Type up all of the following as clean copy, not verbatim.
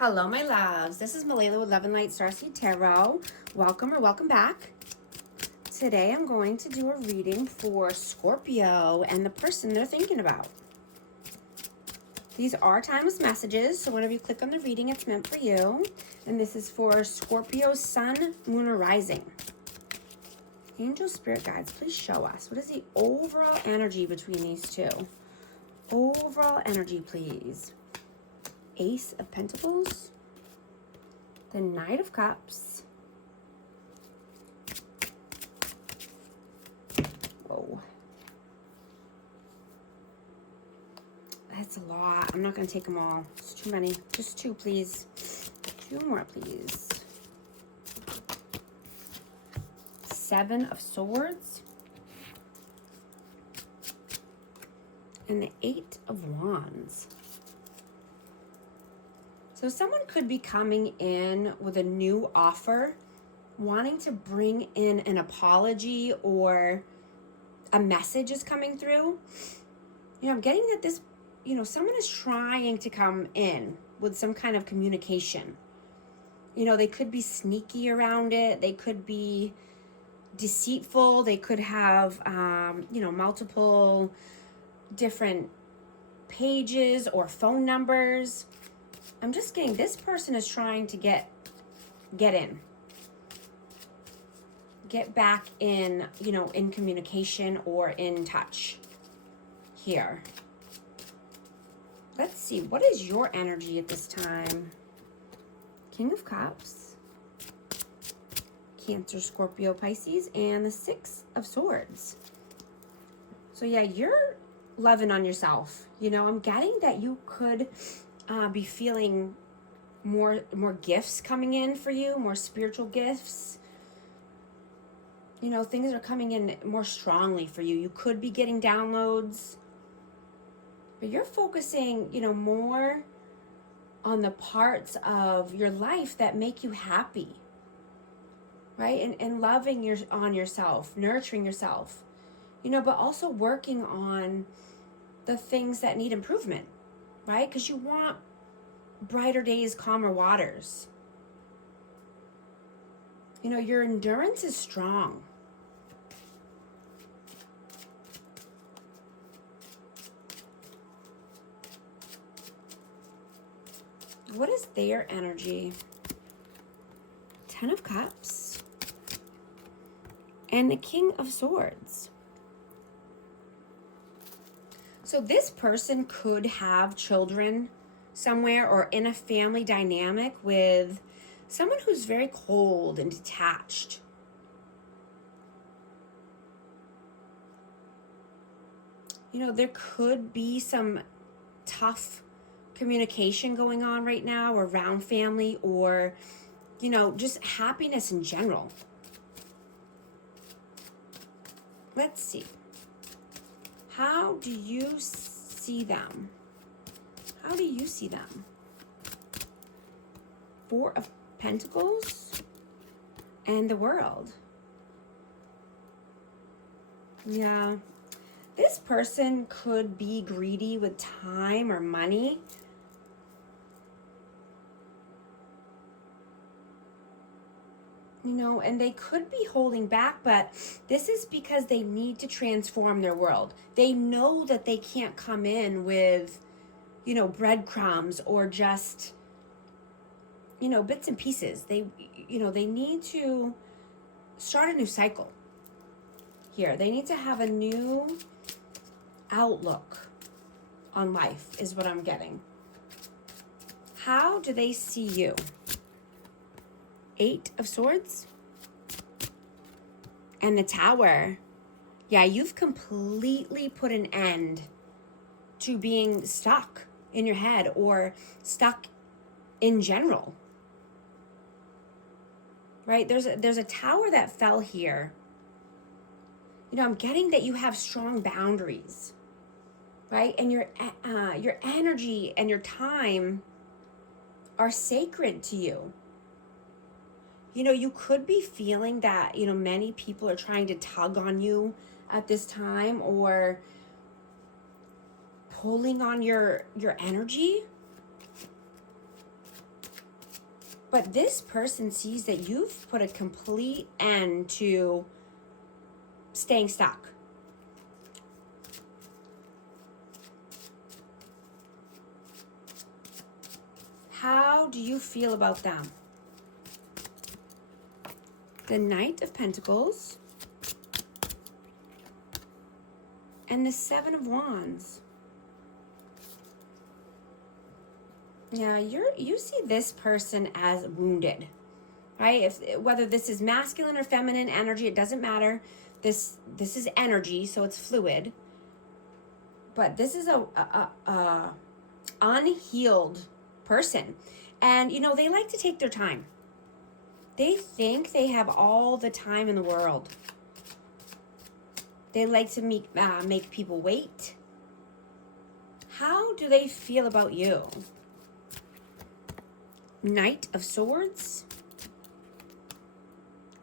Hello, my loves. This is Malayla with Loveandlightstarseed Tarot. Welcome or welcome back. Today I'm going to do a reading for Scorpio and the person they're thinking about. These are timeless messages, so whenever you click on the reading, it's meant for you. And this is for Scorpio Sun, Moon, or Rising. Angel Spirit Guides, please show us. What is the overall energy between these two? Overall energy, please. Ace of Pentacles, the Knight of Cups, whoa, that's a lot. I'm not going to take them all. It's too many. Just two, please. Two more, please. Seven of Swords and the Eight of Wands. So someone could be coming in with a new offer, wanting to bring in an apology or a message is coming through. I'm getting that this, someone is trying to come in with some kind of communication. They could be sneaky around it. They could be deceitful. They could have, multiple different pages or phone numbers. I'm just getting this person is trying to get in. Get back in, in communication or in touch here. Let's see, what is your energy at this time? King of Cups, Cancer, Scorpio, Pisces, and the Six of Swords. So yeah, you're loving on yourself. I'm getting that you could be feeling more gifts coming in for you, more spiritual gifts. Things are coming in more strongly for you. You could be getting downloads, but you're focusing, more on the parts of your life that make you happy, right? And loving on yourself, nurturing yourself, but also working on the things that need improvement, right? Because you want brighter days, calmer waters. Your endurance is strong. What is their energy? Ten of Cups and the King of Swords. So this person could have children somewhere or in a family dynamic with someone who's very cold and detached. There could be some tough communication going on right now around family or, just happiness in general. Let's see. How do you see them? How do you see them? Four of Pentacles and the World. Yeah. This person could be greedy with time or money. And they could be holding back, but this is because they need to transform their world. They know that they can't come in with, breadcrumbs or just, bits and pieces. They need to start a new cycle here. They need to have a new outlook on life is what I'm getting. How do they see you? Eight of Swords and the Tower. Yeah, you've completely put an end to being stuck in your head or stuck in general. Right? There's a tower that fell here. I'm getting that you have strong boundaries, right? And your energy and your time are sacred to you. You could be feeling that, many people are trying to tug on you at this time or pulling on your energy. But this person sees that you've put a complete end to staying stuck. How do you feel about them? The Knight of Pentacles and the Seven of Wands. Yeah, you see this person as wounded, right? Whether this is masculine or feminine energy, it doesn't matter. This is energy, so it's fluid. But this is a unhealed person, and they like to take their time. They think they have all the time in the world. They like to make people wait. How do they feel about you? Knight of Swords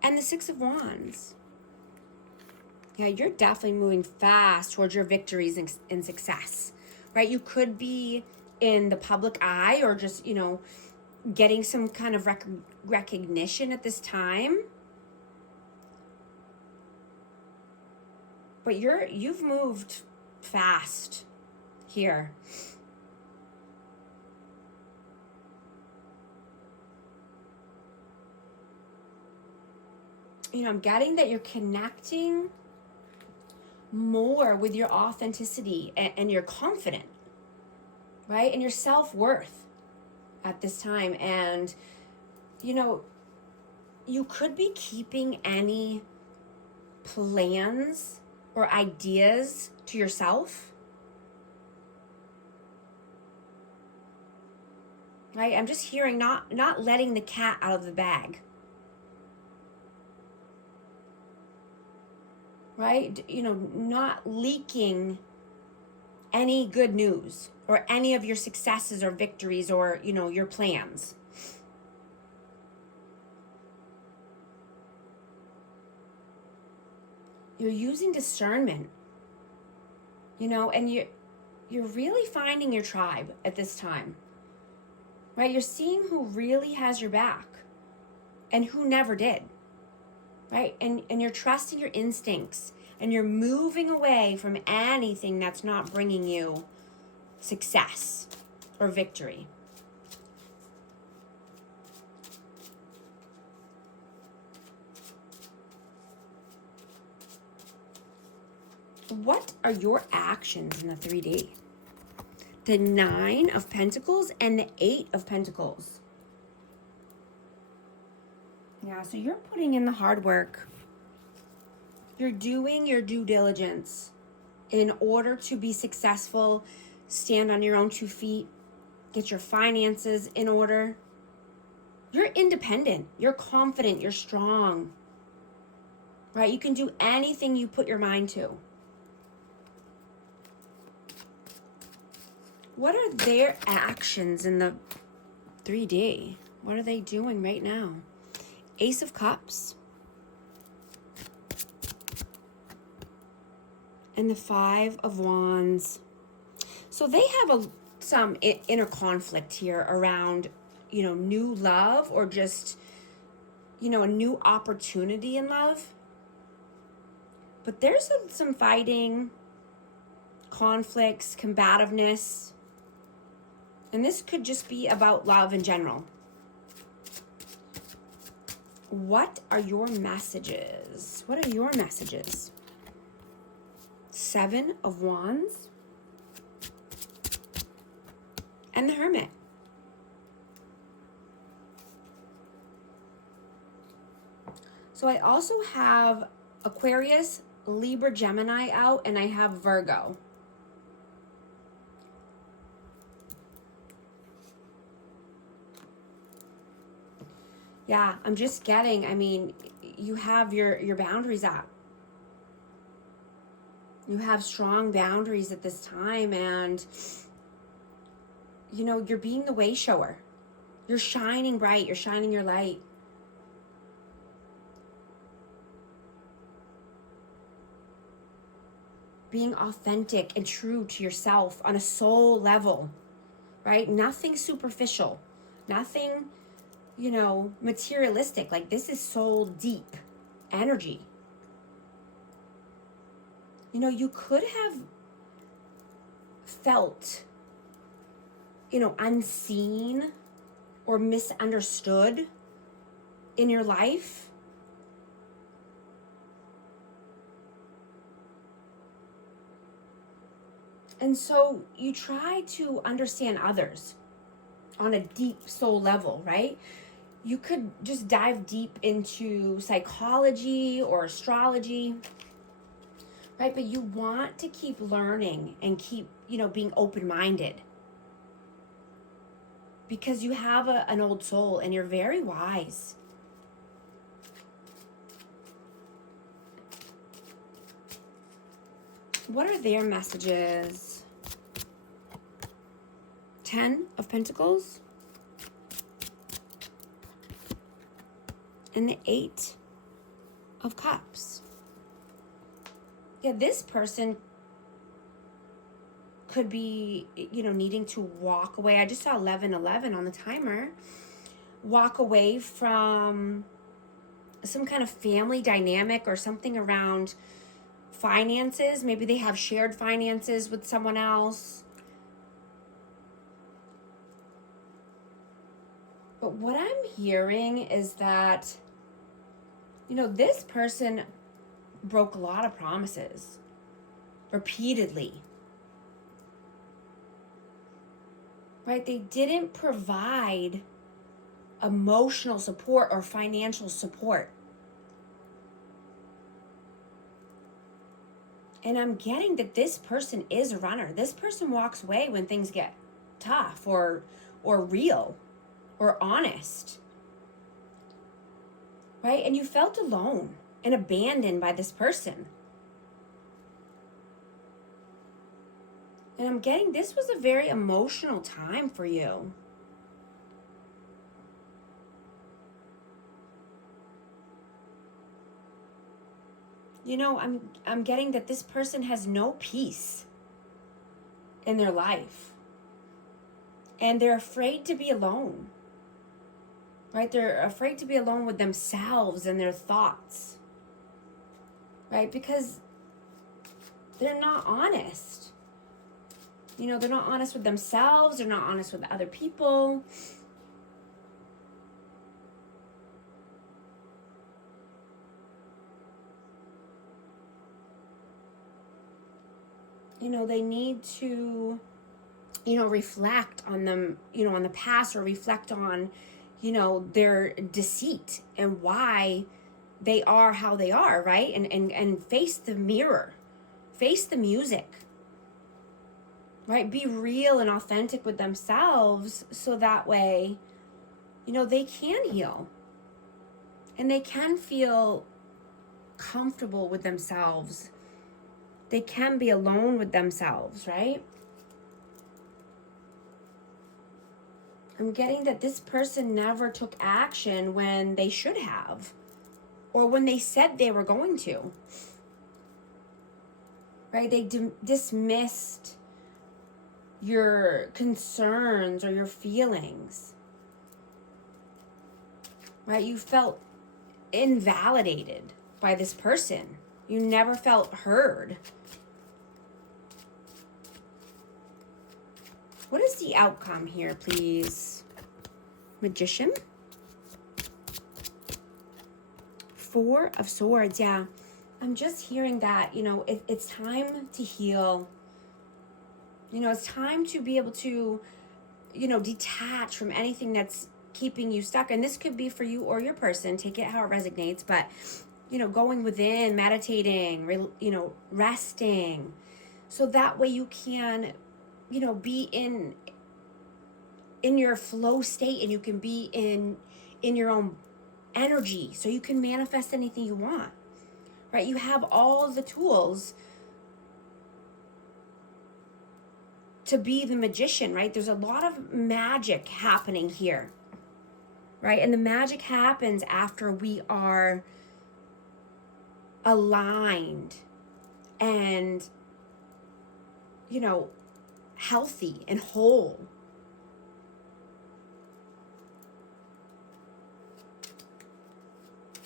and the Six of Wands. Yeah, you're definitely moving fast towards your victories and success, right? You could be in the public eye or just, getting some kind of recognition at this time. But you've moved fast here. I'm getting that you're connecting more with your authenticity and your confidence, right? And your self-worth at this time. And, you could be keeping any plans or ideas to yourself, right? I'm just hearing not letting the cat out of the bag. Right? Not leaking any good news or any of your successes or victories or, your plans. You're using discernment, and you're really finding your tribe at this time, right? You're seeing who really has your back and who never did. Right? And you're trusting your instincts and you're moving away from anything that's not bringing you success or victory. What are your actions in the 3D? The Nine of Pentacles and the Eight of Pentacles. Yeah, so you're putting in the hard work. You're doing your due diligence in order to be successful, stand on your own 2 feet, get your finances in order. You're independent, you're confident, you're strong, right? You can do anything you put your mind to. What are their actions in the 3D? What are they doing right now? Ace of Cups and the Five of Wands. So they have some inner conflict here around, new love or just, a new opportunity in love. But there's some fighting, conflicts, combativeness. And this could just be about love in general. What are your messages? What are your messages? Seven of Wands and the Hermit. So I also have Aquarius, Libra, Gemini out, and I have Virgo. Yeah, I'm just getting, you have your boundaries up. You have strong boundaries at this time, and, you're being the way shower. You're shining bright. You're shining your light. Being authentic and true to yourself on a soul level, right? Nothing superficial. Nothing, materialistic. Like, this is soul deep energy. You could have felt, unseen or misunderstood in your life. And so you try to understand others on a deep soul level, right? You could just dive deep into psychology or astrology, right? But you want to keep learning and keep, being open-minded, because you have an old soul and you're very wise. What are their messages? 10 of Pentacles and the 8 of Cups. Yeah, this person could be, needing to walk away. I just saw 11:11 on the timer. Walk away from some kind of family dynamic or something around finances. Maybe they have shared finances with someone else. But what I'm hearing is that, this person broke a lot of promises repeatedly. Right? They didn't provide emotional support or financial support. And I'm getting that this person is a runner. This person walks away when things get tough or real or honest. Right? And you felt alone and abandoned by this person. And I'm getting this was a very emotional time for you. I'm getting that this person has no peace in their life. And they're afraid to be alone. Right? They're afraid to be alone with themselves and their thoughts. Right? Because they're not honest. They're not honest with themselves. They're not honest with other people. They need to, reflect on them, on the past, or reflect on, their deceit and why they are how they are, right? And face the mirror, face the music, right? Be real and authentic with themselves, so that way, they can heal and they can feel comfortable with themselves. They can be alone with themselves, right? I'm getting that this person never took action when they should have, or when they said they were going to. Right? They dismissed your concerns or your feelings. Right? You felt invalidated by this person. You never felt heard. What is the outcome here, please? Magician. 4 of Swords. Yeah, I'm just hearing that, it's time to heal. It's time to be able to, detach from anything that's keeping you stuck. And this could be for you or your person. Take it how it resonates. But, going within, meditating, resting. So that way you can, be in your flow state, and you can be in your own energy, so you can manifest anything you want, right? You have all the tools to be the magician, right? There's a lot of magic happening here, right? And the magic happens after we are aligned and, healthy and whole.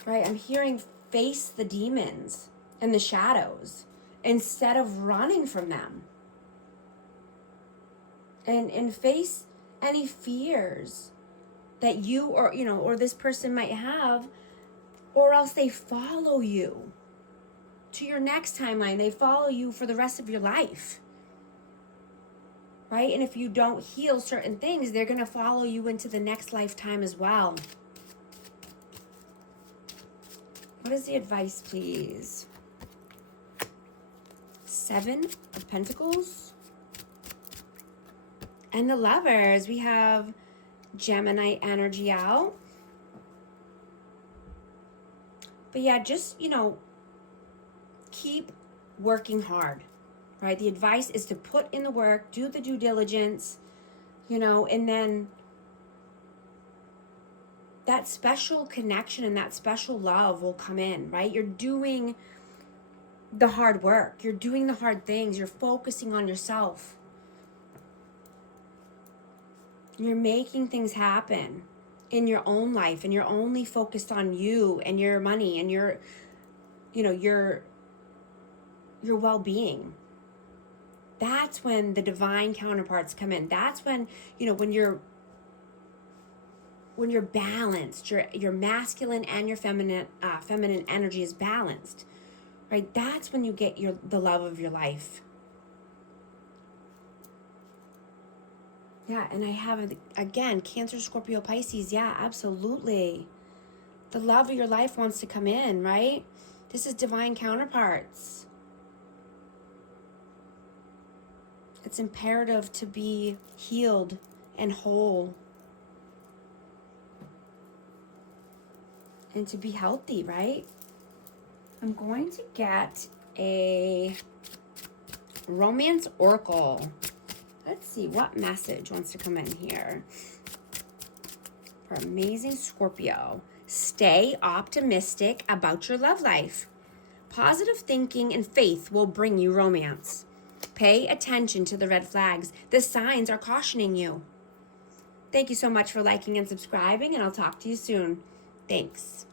right? I'm hearing face the demons and the shadows instead of running from them. And face any fears that you or, you know, or this person might have, or else they follow you to your next timeline. They follow you for the rest of your life, right? And if you don't heal certain things, they're going to follow you into the next lifetime as well. What is the advice, please? 7 of Pentacles. And the Lovers, we have Gemini energy out. But yeah, just, you know, keep working hard, right? The advice is to put in the work, do the due diligence, you know, and then that special connection and that special love will come in, right? You're doing the hard work. You're doing the hard things. You're focusing on yourself. You're making things happen in your own life, and you're only focused on you and your money and your, you know, your well-being. That's when the divine counterparts come in. That's when, you know, when you're balanced, your masculine and your feminine energy is balanced, right? That's when you get the love of your life. Yeah, and I have, again, Cancer, Scorpio, Pisces. Yeah, absolutely. The love of your life wants to come in, right? This is divine counterparts. It's imperative to be healed and whole. And to be healthy, right? I'm going to get a romance oracle. Let's see what message wants to come in here for amazing Scorpio. Stay optimistic about your love life. Positive thinking and faith will bring you romance. Pay attention to the red flags. The signs are cautioning you. Thank you so much for liking and subscribing, and I'll talk to you soon. Thanks.